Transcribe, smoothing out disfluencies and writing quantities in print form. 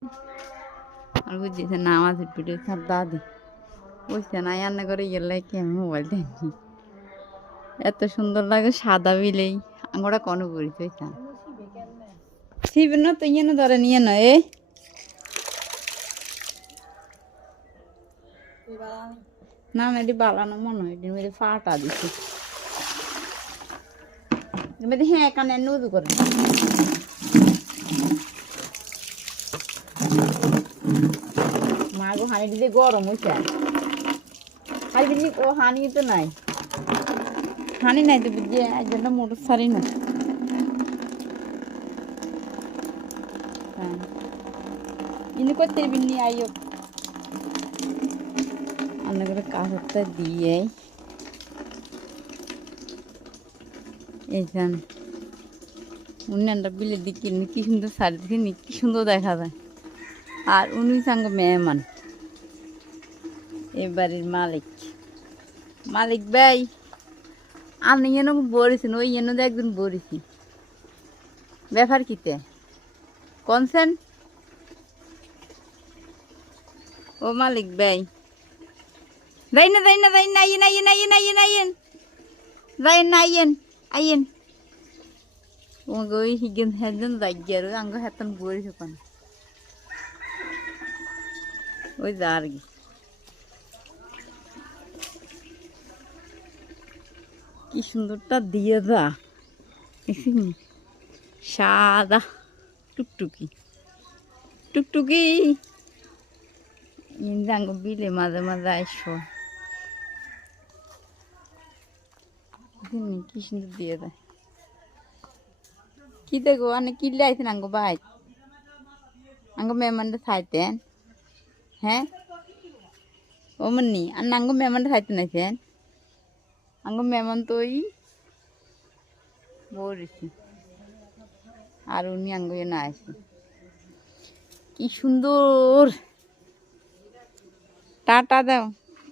আর বুঝছে না আমাদের ভিডিও ছাড় দাদি বুঝছে না রান্না করে গেলে কি আমি মোবাইল দেখি এত সুন্দর লাগে সাদা বিলেই আমরা কোনো পরিচয় চান শিব না তো ইয়ে না ধরে নিয়ে নয় এ না না এটি বালানো মনে হয় এটির মধ্যে ফাটা দিচ্ছে এর মধ্যে হ্যাঁ কানে নুজু করে মা গো হানি দিতে গরম হয়েছে আর দিদি ও হানি তো নাই হানি নাই তো বুঝি একজনটা মোটর সারি না হ্যাঁ ইনি করতে বিনি আইও রান্না করে কাঁচটা দিয়ে এই যান উন্নয়নটা বিলের দিকে কি সুন্দর শাড়ি দিকে কি সুন্দর দেখা যায় আর উনি সঙ্গে মেহমান এই বাড়ির মালিক মালিক ভাই আমি এন বলেছেন ওই এন একদিন বলেছি ব্যাপার কিতে কনসেন ও মালিক ভাই যাই না যাই না যাই না আইন আইন আইন আইন আইন যাই না আইন আইন ওই হিগেন হেজন যাই আর আঙ্গ হেতন বলেছে কোন ওই যা আর কি সুন্দরটা দিয়ে যা সাদা টুকটুকি টুকটুকি ইন্দাঙ্গ বিলে মাঝে মাঝে আসো কি সুন্দর দিয়ে দেয় কি দেখো অনেক কিনলে আইছেন আঙ্গ ভাই আঙ্গ মেহমানটা খাইতেন হ্যাঁ ও মনি আর আঙ্গ মেহমানটা খাইতেন আইছেন আঙ্গ মেহমান তো ওই বলেছি আর উনি আঙ্গ না আছে কি সুন্দর টাটা দাও